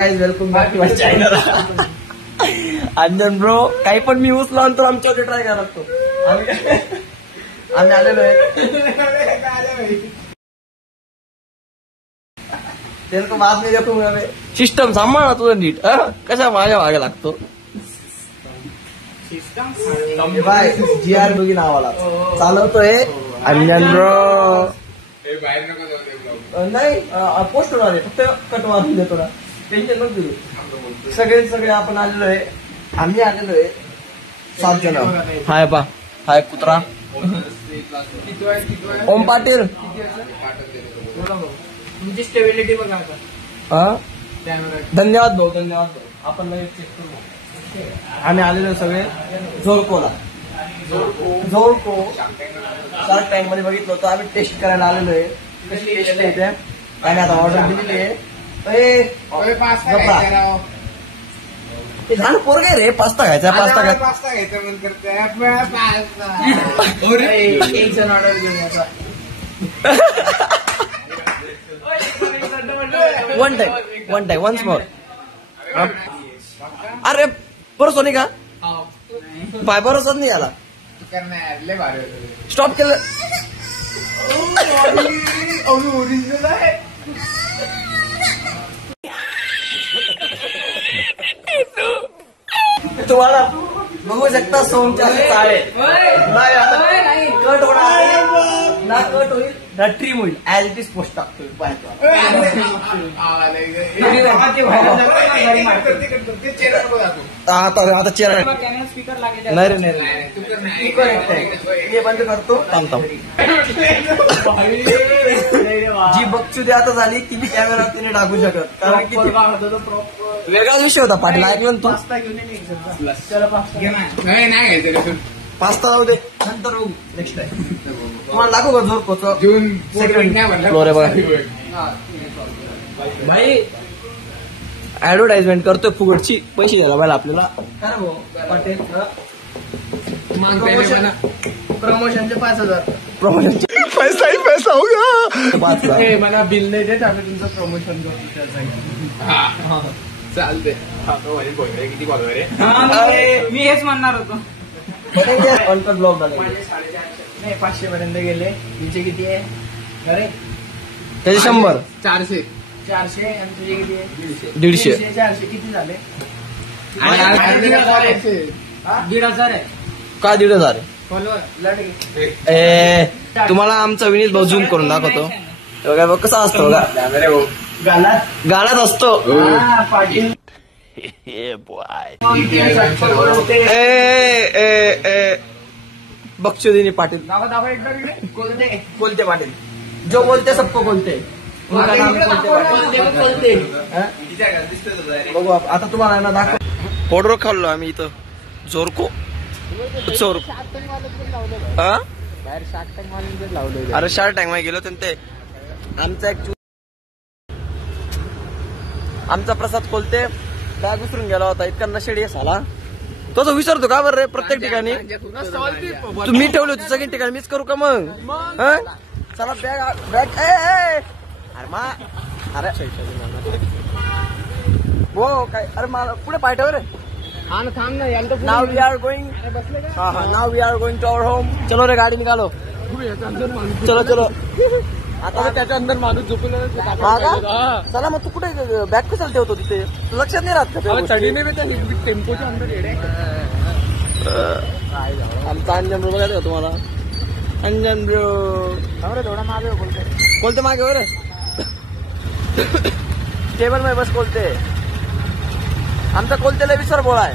Welcome back to my channel. Anjan bro काही पण मी उचला तर आमच्या ट्राय करायला लागतो. आम्ही आलेलो आहे. तेरे बाद नाही देखो मी सिस्टम सांभाळ ना तुझं नीट. कशा माझ्या मागे लागतो बाय. GR दोघी नावाला चालवतोय अंजन ब्रो. नाही पोस्ट होणार आहे फक्त कट मारून देतो ना. टेन्शन नको घेऊ. सगळे आपण आलेलो आहे. आम्ही आलेलो आहे 7 जण. हाय बा हाय कुत्रा ओम पाटील. तुमची स्टेबिलिटी बघा आता. धन्यवाद भाऊ धन्यवाद भाऊ. आपण नवीन चेक करू. आम्ही आलेलो सगळे झोरकोला. झोरको शार्क टँक मध्ये बघितलं होतं. आम्ही टेस्ट करायला आलेलो आहे. कशी टेस्ट आहे त्या आणि आता ऑर्डर दिलेली आहे. पोरगे रे पास्ता खायचा. पास्ता घ्यायचं मन करते. एक जण ऑर्डर घेऊन याचा. One time once more. अरे परसो नाही का पाय भरोसाच नाही आला. स्टॉप केलं. ओरिजिनल आहे. तुम्हाला बघू शकता सोमच्या चाळे कट होणार ना. कट होईल ना ट्रिम होईल. ऍज इट इज पोस्ट टाकतोय. आता चेहरा नाही रे नाही बंद करतो. थांबतो. जी बक्षुदे आता झाली ती बी कॅमेरा तिने टाकू शकत. कारण की वेगळाच विषय होता पाटील. ऐकलं तू. पास्ता जाऊ दे नंतर बघू नेक्स्ट टाइम. तुम्हाला दाखवू का झोरकोचं फ्लोर आहे बघा भाई. ऍडव्हर्टाइजमेंट करतोय फुगटची. पैसे घ्यायला पाहिजे आपल्याला. काय भाऊ पाटील प्रमोशनचे 5,000. प्रमोशनचे पैसा ही पैसा होगा. 5,000 मला बिल नाही देत. आम्ही तुमचं प्रमोशन करतो. चालते. किती कॉल रे. मी हेच म्हणणार होतो. ऑल्टर ब्लॉक झाले. नाही 500 पर्यंत गेले. तुमचे किती आहे अरे. त्याचे 100 400 आणि तुझे किती आहे 150. 400 किती झाले. 1,500 आहे. का 1,500 फॉलोअर लढ. तुम्हाला आमचा विनीत भाऊ झूम करून दाखवतो. बघा बघ कसा असतो बघा. गालात असतो. पाटील बक्षुदिनी पाटील. दाबा एकदा बोलते पाटील. जो बोलते सबको बोलते. बघू आता तुम्हाला ना दाखव. ऑर्डर खाल्लो आम्ही इथं झोरको. अरे शार्क टँक मध्ये गेलो तर ते आमचा प्रसाद कोलते बॅग विसरून गेला होता. इतका नशेडी झाला. तो विसरतो का बरं रे प्रत्येक ठिकाणी. तुम्ही ठेवली होती सगळी ठिकाणी. मीच करू का मग. चला बॅग अरे अरे हो काय. अरे मला पुढे पाय ठेव रे. थांब ना याला. Now we are going. Now we are going to our home. चलो रे गाडी निघालो. चलो आता त्याच्या अंदर माणूस झोपला. चला मग तू कुठे बॅग कशाला ठेवतो तिथे. लक्षात नाही राहत का चढीने टेम्पोच्या अंदर येडे. आमचा अंजन ब्रो बघायचं का तुम्हाला. अंजन ब्रो थोडा मागे बोलते मागे वर टेबल मध्ये बस कोलते. आमचा कोलतेला विसर बोळा आहे.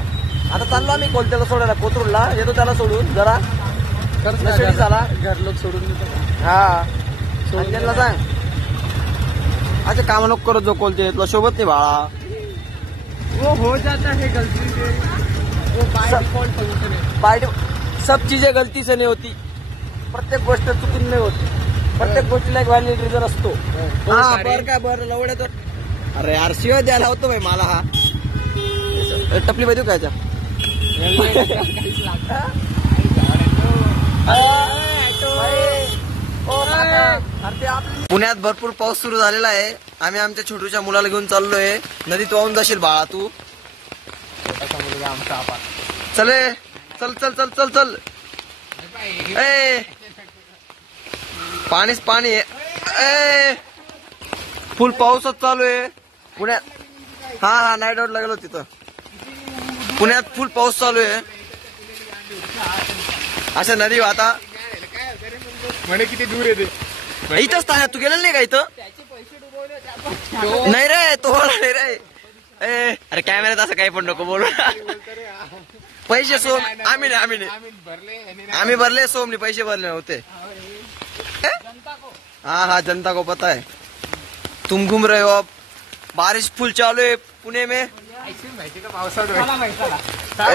आता चाललो आम्ही कोलतेला सोडायला. कोथरूडला येतो त्याला सोडून जरा झाला. घर लोक सोडून देतो. हा अंजनला सांग अच्छा काम नको करत. जो कोलते तुला शोभत नाही बाळा. वो हो जाता है गलती से. वो बाय डिफॉल्ट फंक्शन है. बाय सब चीजें गलती से नाही होती. प्रत्येक गोष्ट चुकून नाही होती. प्रत्येक गोष्टीला एक व्हॅलिड रिझन असतो. हा बरं काय बरं लवड येतो. अरे यार शिवाय द्यायला होतो भाई मला. हा टपली पाहिजे काय पुण्यात भरपूर पाऊस सुरू झालेला आहे. आम्ही आमच्या छोटूच्या मुलाला घेऊन चाललोय. नदीत वाहून जाशील बाळा तू. छोटासा मुलगा आमचा आपा. चले चल चल चल चल चल. ए पाणीच पाणी आहे. फुल पाऊसच चालू आहे पुण्यात. हा नाईट आउटला गेलो तिथं. पुण्यात फुल पाऊस चालू आहे. अशा नदी वाहता. म्हणे किती दूर येते. इथंच तान्या तू गेलेलं नाही का इथं. नाही रे तो नाही रे. अरे कॅमेऱ्यात असं काही पण नको बोलू. पैसे सोम आम्ही नाही आम्ही भरले. सोमनी पैसे भरले नव्हते. हाँ जनता को पता है. तुम घूम रहे हो अब. बारिश फुल चालू आहे पुणे में. आईस्क्रीम खायची का पावसात.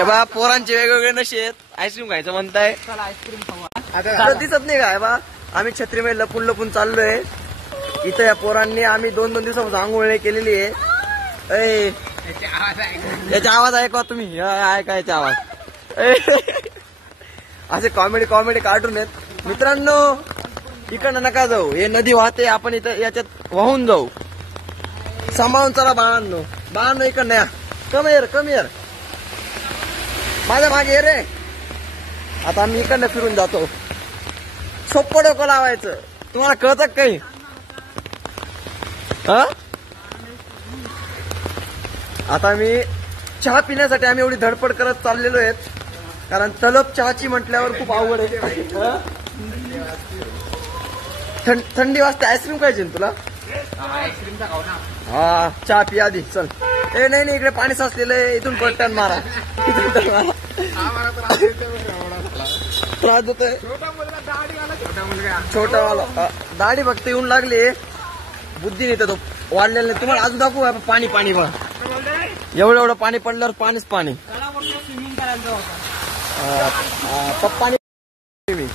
बा पोरांचे वेगवेगळे नशे आहेत. आईस्क्रीम खायचं म्हणताय. आता दिसत नाही काय बा. आम्ही छत्रीमध्ये लपून लपून चाललोय. इथं या पोरांनी आम्ही 2-2 दिवसापासून आंघोळ नाही केलेली आहे. याचा आवाज ऐकवा तुम्ही. ऐका याचा आवाज. असे कॉमेडी कार्टून आहेत मित्रांनो. इकडनं नका जाऊ. हे नदी वाहते. आपण इथं याच्यात वाहून जाऊ. सांभाळून चला बाळांनो इकडनं या. कम येर माझ्या मागे ये रे. आता आम्ही इकडनं फिरून जातो. सोप्पं डोकं लावायचं. तुम्हाला कळतं काही. आता मी चहा पिण्यासाठी आम्ही एवढी धडपड करत चाललेलो आहेत. कारण तलब चहाची म्हटल्यावर खूप आवड आहे. थंडी वाजते. आईस्क्रीम खायची ना तुला. आईस्क्रीमचा खाऊ ना. हा चहा पी आधी चल. नाही इकडे पाणी साचलेलं आहे. इथून पट्ट्यान मारा. त्रास होतोय. छोटा वाला दाढी फक्त येऊन लागली. बुद्धी नाही तो वाढलेला नाही. तुम्हाला अजून दाखवू पाणी बघा. एवढं पाणी पडल्यावर पाणीच पाणी. स्विमिंग करायला जाऊ आपण. पप्पा मी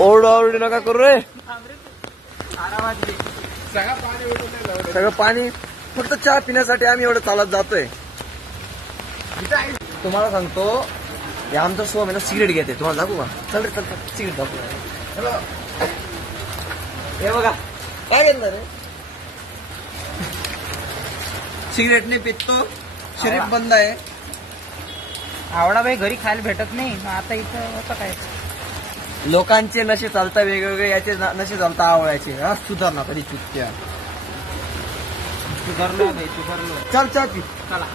ओरडा नका करू रे. सगळं पाणी फक्त चहा पिण्यासाठी आम्ही एवढं चालत जातोय. तुम्हाला सांगतो हे आमचा सोम आहे ना सिगरेट घेते. तुम्हाला दाखवू का. चल रे चल सिगरेट दाखवू. हे बघा काय घेतलं रे. सिगरेट नाही पितो. शरीफ बंद आहे. आवडा भाई घरी खायला भेटत नाही. आता इथं होतं काय. लोकांचे नशे चालतात वेगवेगळे. याचे नशे चालतात आवळ्याचे. हा सुधारणा कधी चुकत्या. सुधारलो भाई सुधारलो. चल चल पी. चला